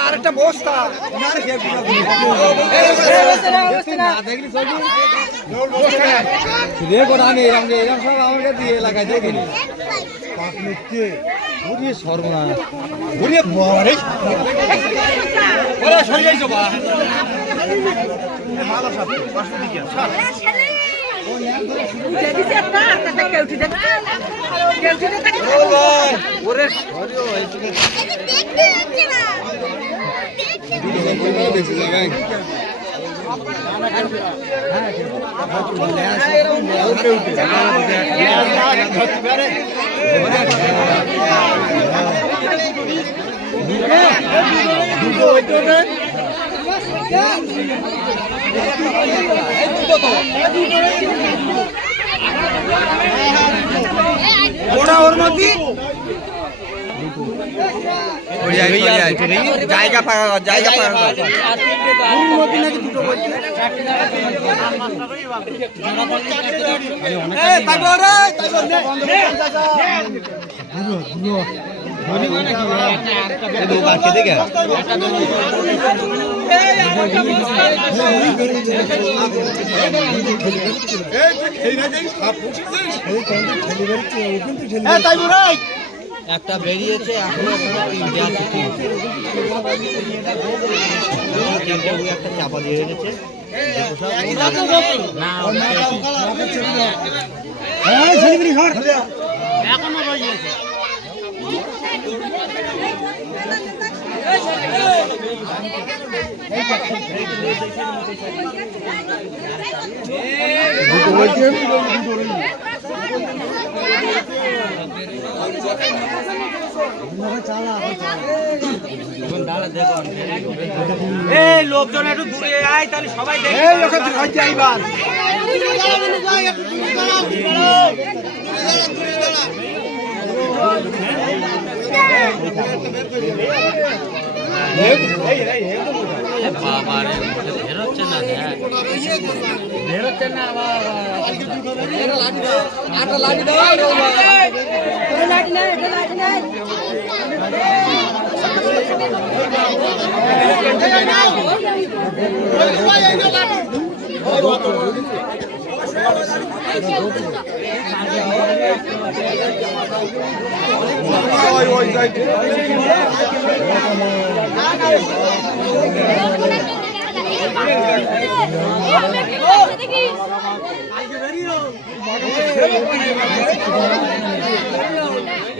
আরেকটা বস্তা এলাকায় দেখিনি সর্বনাশ ওর মধ্যে জায়গা পাওয়া জায়গা পাওয়া নাকি দুটো বলছে একটা বেরিয়েছে এখনো একটা চাপা দিয়ে রেখেছে এখনো রয়েছে লোকজন একটু দূরে আয় তাহলে সবাই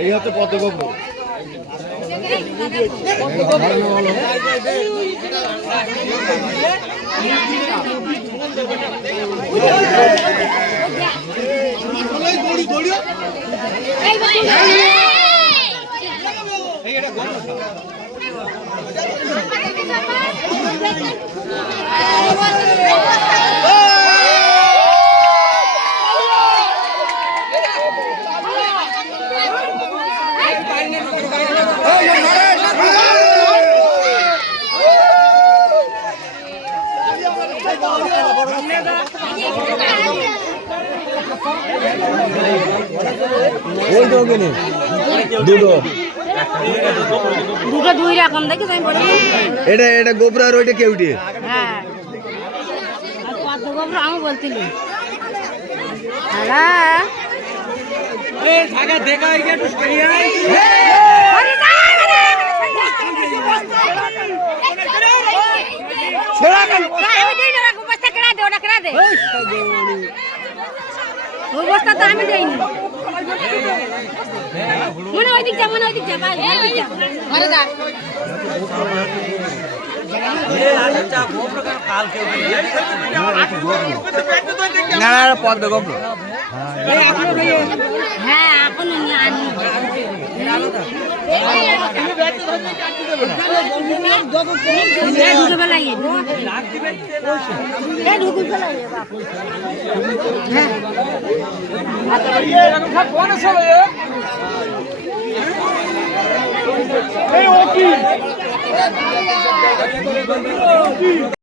এই হচ্ছে পদ্মগোপ দুটো দুই রকম দেখি এটা এটা গোবরা আর ওইটা কেউটে হ্যাঁ কত গোবরা আমি বলছিলি হ্যাঁ এই জায়গা দেখা হইছে একটু সরিয়ে আয় ছোড়া কেন আমি দেই না বস্তা কেনা দে ওটা কেনা দে ওই বস্তা তো আমি দেইনি মনে ওই দিক যা মনে ওই দিক যা ভাই আরে দা না পদ্ম গোপ হ্যাঁ এখন আনি ঢুকে বেলাইয়ে ঢুকে বেলাইয়ে হ্যাঁ